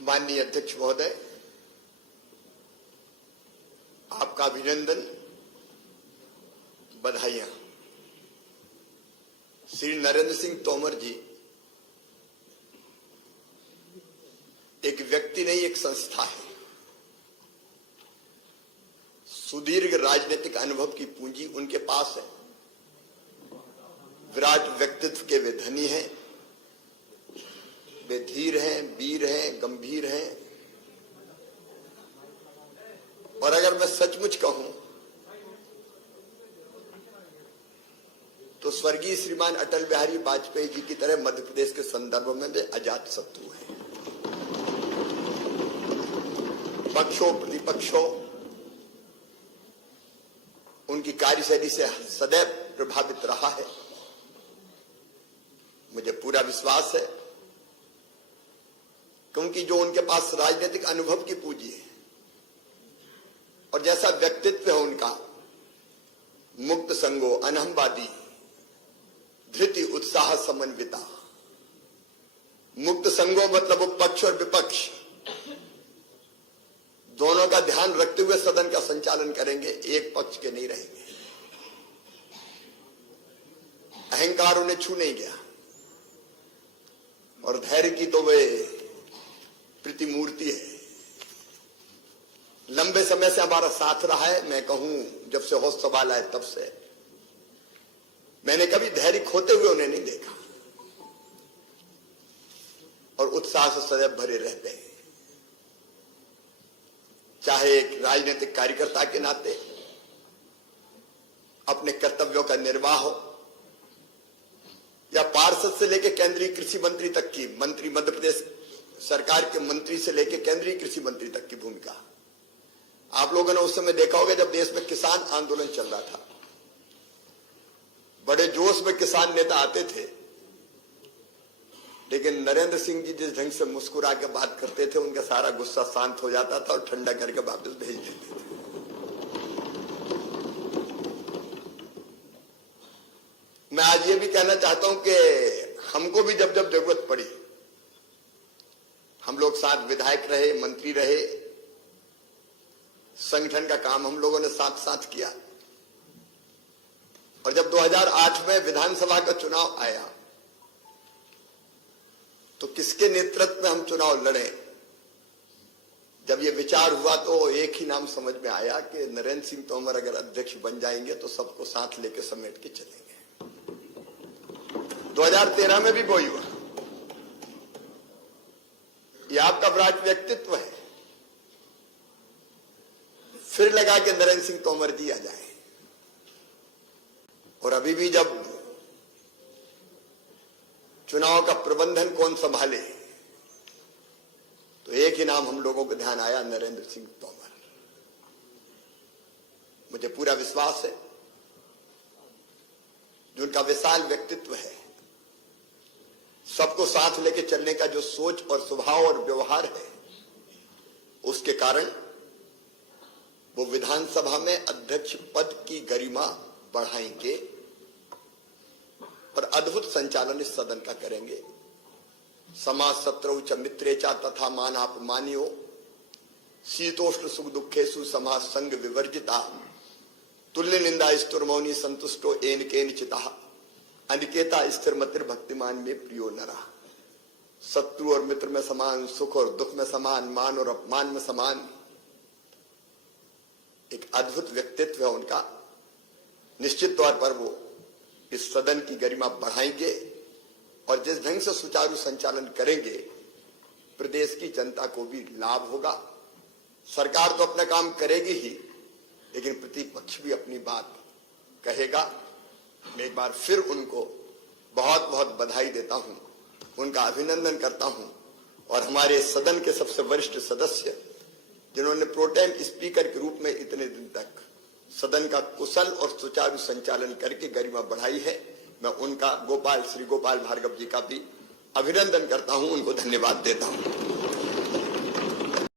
माननीय अध्यक्ष महोदय, आपका अभिनंदन, बधाइयां। श्री नरेंद्र सिंह तोमर जी एक व्यक्ति नहीं, एक संस्था है। सुदीर्घ राजनीतिक अनुभव की पूंजी उनके पास है। विराट व्यक्तित्व के वे धनी हैं, वे धीर हैं, वीर हैं, गंभीर हैं। और अगर मैं सचमुच कहूं तो स्वर्गीय श्रीमान अटल बिहारी वाजपेयी जी की तरह मध्य प्रदेश के संदर्भ में वे अजात शत्रु हैं। पक्षों प्रतिपक्षों उनकी कार्यशैली से सदैव प्रभावित रहा है। मुझे पूरा विश्वास है क्योंकि जो उनके पास राजनीतिक अनुभव की पूंजी है और जैसा व्यक्तित्व है उनका, मुक्त संगो, अनहमवादी, धृति, उत्साह, समन्विता। मुक्त संगो मतलब वो पक्ष और विपक्ष दोनों का ध्यान रखते हुए सदन का संचालन करेंगे, एक पक्ष के नहीं रहेंगे। अहंकार उन्हें छू नहीं गया और धैर्य की तो वे प्रतिमूर्ति है। लंबे समय से हमारा साथ रहा है। मैं कहूं जब से होश सवाल आए तब से मैंने कभी धैर्य खोते हुए उन्हें नहीं देखा और उत्साह से सदैव भरे रहते हैं। चाहे एक राजनीतिक कार्यकर्ता के नाते अपने कर्तव्यों का निर्वाह हो या पार्षद से लेकर केंद्रीय कृषि मंत्री तक की, मंत्री, मध्य प्रदेश सरकार के मंत्री से लेकर केंद्रीय कृषि मंत्री तक की भूमिका। आप लोगों ने उस समय देखा होगा जब देश में किसान आंदोलन चल रहा था, बड़े जोश में किसान नेता आते थे, लेकिन नरेंद्र सिंह जी जिस ढंग से मुस्कुरा के बात करते थे उनका सारा गुस्सा शांत हो जाता था और ठंडा करके वापस भेज देते थे। मैं आज ये भी कहना चाहता हूं कि हमको भी जब जब जरूरत पड़ी, हम लोग साथ विधायक रहे, मंत्री रहे, संगठन का काम हम लोगों ने साथ साथ किया। और जब 2008 में विधानसभा का चुनाव आया तो किसके नेतृत्व में हम चुनाव लड़े, जब ये विचार हुआ तो एक ही नाम समझ में आया कि नरेंद्र सिंह तोमर अगर अध्यक्ष बन जाएंगे तो सबको साथ लेकर समेट के चलेंगे। 2013 में भी वही हुआ। ये आपका विराट व्यक्तित्व है। फिर लगा कि नरेंद्र सिंह तोमर जी आ जाए। और अभी भी जब चुनाव का प्रबंधन कौन संभाले तो एक ही नाम हम लोगों को ध्यान आया, नरेंद्र सिंह तोमर। मुझे पूरा विश्वास है जो उनका विशाल व्यक्तित्व है, सबको साथ लेके चलने का जो सोच और स्वभाव और व्यवहार है, उसके कारण वो विधानसभा में अध्यक्ष पद की गरिमा बढ़ाएंगे और अद्भुत संचालन इस सदन का करेंगे। समाज शत्रु च मित्रे चा तथा मानापमानियो शीतोष्ण सुख दुखेषु समाज संग विवर्जिता तुल्य निंदा स्तुर्मौनी संतुष्टो एन केन चिता अनिकेता स्थिर मतिर भक्तिमान में प्रियो नरा। शत्रु और मित्र में समान, सुख और दुख में समान, मान और अपमान में समान। एक अद्भुत व्यक्तित्व है उनका। निश्चित तौर पर वो इस सदन की गरिमा बढ़ाएंगे और जिस ढंग से सुचारू संचालन करेंगे प्रदेश की जनता को भी लाभ होगा। सरकार तो अपना काम करेगी ही, लेकिन प्रतिपक्ष भी अपनी बात कहेगा। मैं एक बार फिर उनको बहुत बहुत बधाई देता हूं, उनका अभिनंदन करता हूं। और हमारे सदन के सबसे वरिष्ठ सदस्य जिन्होंने प्रोटेम स्पीकर के रूप में इतने दिन तक सदन का कुशल और सुचारू संचालन करके गरिमा बढ़ाई है, मैं उनका श्री गोपाल भार्गव जी का भी अभिनंदन करता हूं, उनको धन्यवाद देता हूं।